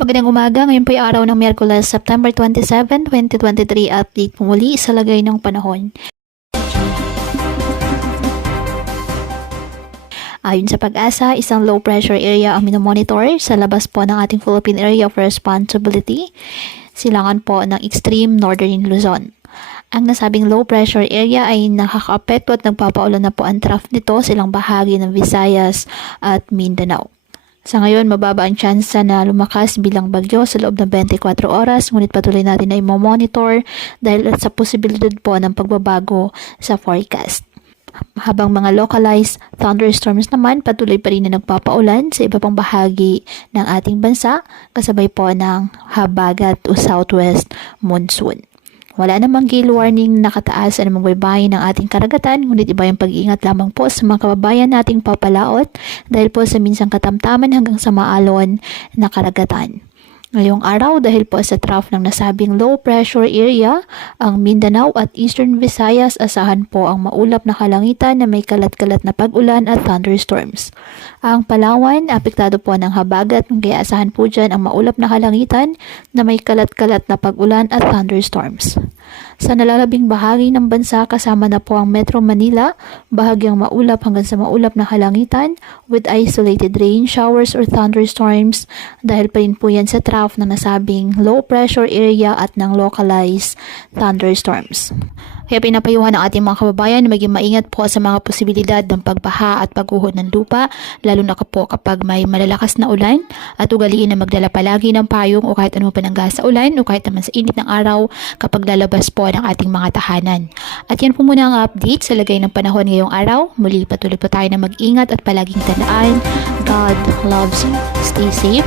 Magandang umaga, ngayon po ay araw ng Miyerkules, September 27, 2023, update po muli sa lagay ng panahon. Ayon sa Pag-asa, isang low pressure area ang minomonitor sa labas po ng ating Philippine Area of Responsibility, silangan po ng extreme northern Luzon. Ang nasabing low pressure area ay nakakaapekto at nagpapaulan na po ang trough nito sa ilang bahagi ng Visayas at Mindanao. Sa ngayon, mababa ang tsansa na lumakas bilang bagyo sa loob ng 24 oras, ngunit patuloy natin na i-monitor dahil sa posibilidad po ng pagbabago sa forecast. Habang mga localized thunderstorms naman patuloy pa rin na nagpapaulan sa iba pang bahagi ng ating bansa, kasabay po ng habagat o southwest monsoon. Wala namang gale warning na nakataas sa namang baybayin ng ating karagatan, ngunit iba yung pag-iingat lamang po sa mga kababayan nating papalaot dahil po sa minsang katamtaman hanggang sa maalon na karagatan. Ngayong araw, dahil po sa trough ng nasabing low pressure area, ang Mindanao at Eastern Visayas asahan po ang maulap na kalangitan na may kalat-kalat na pag-ulan at thunderstorms. Ang Palawan, apektado po ng habagat, kaya asahan po dyan ang maulap na kalangitan na may kalat-kalat na pag-ulan at thunderstorms. Sa nalalabing bahagi ng bansa, kasama na po ang Metro Manila, bahagyang maulap hanggang sa maulap na kalangitan with isolated rain showers or thunderstorms dahil pa rin po yan sa trough na nasabing low pressure area at ng localized thunderstorms. Kaya pinapayuhan ng ating mga kababayan na maging maingat po sa mga posibilidad ng pagbaha at pagguho ng lupa, lalo na po kapag may malalakas na ulan, at ugaliin na magdala palagi ng payong o kahit ano panangga sa ulan o kahit naman sa init ng araw kapag lalabas po ng ating mga tahanan. At yan po muna ang update sa lagay ng panahon ngayong araw. Muli patuloy po tayo na mag-ingat at palaging tandaan, God loves you. Stay safe.